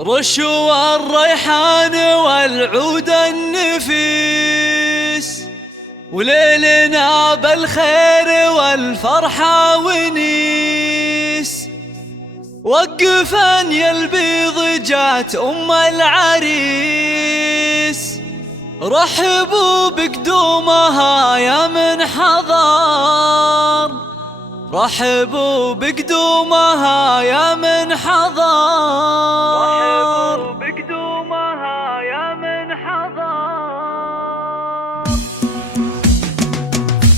رشوا الريحان والعود النفيس، وليلنا بالخير والفرحة ونيس. وقفن يا البيض جات أم العريس، رحبوا بقدومها يا من حضر، رحبوا بقدومها يا من حضر، رحبوا بقدومها يا من حضر.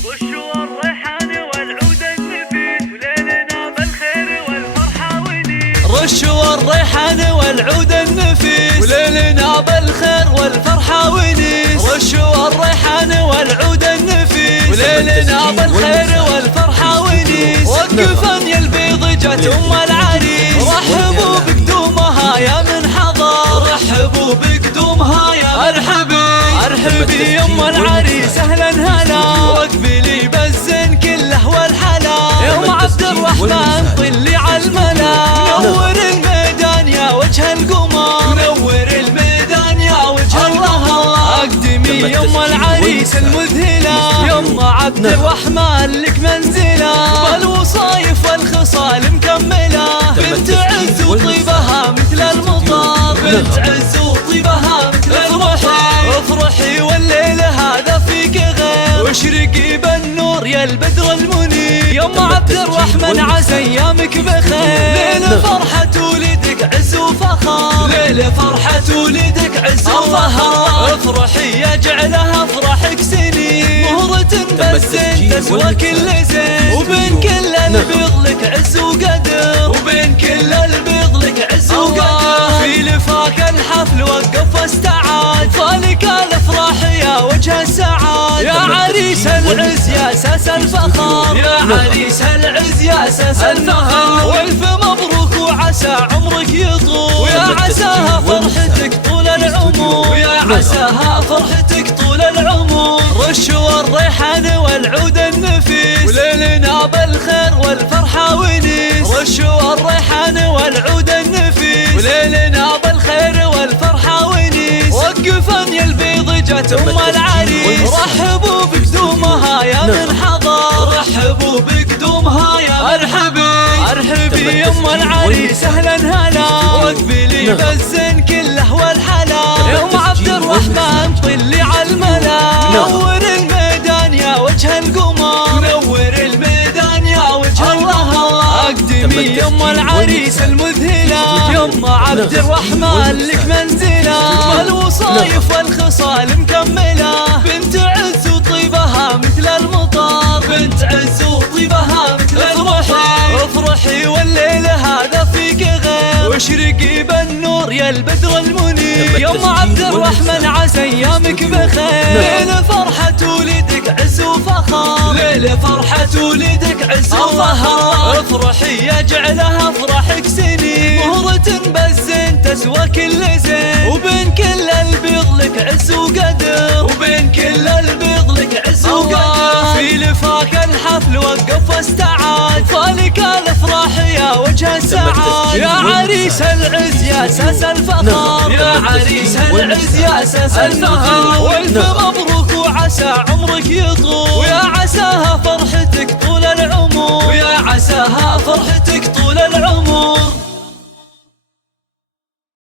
رشوا الريحان والعود النفيس، وليلنا بالخير والفرحة ونيس. رشوا الريحان والعود النفيس، وليلنا بالخير والفرحة ونيس. رشوا الريحان والعود النفيس، وليلنا بالخير والفرحة ونيس. وقفن يا البيض جات أم العريس، رحبوا بقدومها يا من حضر، رحبوا بقدومها يا مرحبي. ارحبي يا ام العريس اهلا هلا، واقبلي بالزين كله والحلا. يا ام عبد الرحمن طلي على الملا، نور الميدان يا وجه القمر، نور الميدان يا وجه القمر. اقدمي يا ام العريس المذهله، يا ام عبد الرحمن لك منزله، بالوصايف والخصال مكمله. بنت عز وطيبها مثل المطر، بنت عز وطيبها مثل المطر. افرحي والليل هذا فيك غير، واشرقي بالنور يا البدر المنير. يا ام عبد الرحمن عسى ايامك بخير، ليلة فرحة ولدك عز وفخر، ليلة فرحة ولدك عز وفخر. افرحي يجعلها افراحك سنين، مهرة بالزين تسوى كل زين. وبين كل البيض لك عز وقدر، وبين كل البيض لك عز وقدر. في لفاك الحفل وقف واستعاد، فالك الافراح يا وجه السعاد. يا عريس العز يا اساس الفخر، يا عريس العز يا اساس الفخر. والف مبروك وعسى عمرك يطول، ويا عساها فرحتك طول العمر، ويا عساها فرحتك طول العمر. رشوا الريحان والعود النفيس، وليلنا بالخير والفرحة ونيس. رشوا الريحان والعود النفيس، وليلنا بالخير والفرحة ونيس. وقفن يا البيض جات أم العريس، رحبوا بقدومها يا من حضر، رحبوا بقدومها يا مرحبي. ارحبي يا ام العريس اهلا هلا، واقبلي بالزين كله والحلا. يا ام عبد الرحمن طلي على الملا، نور الميدان يا وجه القمر، نور الميدان يا وجه القمر. اقدمي يا ام العريس المذهله، يا ام عبد الرحمن لك منزله، والوصايف والخصال مكمله. بنت عز وطيبها مثل المطر، بنت عز وطيبها مثل المطر. افرحي والليل هذا فيك غير، واشرقي بالنور يا البدر المنير. يا ام عبد الرحمن عسى ايامك بخير، ليلة فرحة ولدك عز وفخر، ليلة فرحة ولدك عز وفخر. افرحي يجعلها افراحك سنين، مهرة بالزين تسوى كل زين. وبين كل البيض لك عز وقدر، وبين كل البيض لك عز وقدر. في لفاك الحفل وقف واستعاد، فالك الافراح يا وجه السعاد. يا عريس العز يا اساس الفخر، يا عريس العز يا اساس الفخر. والف مبروك وعسى عمرك يطول، ويا عساها فرحتك طول العمر، ويا عساها فرحتك طول العمر.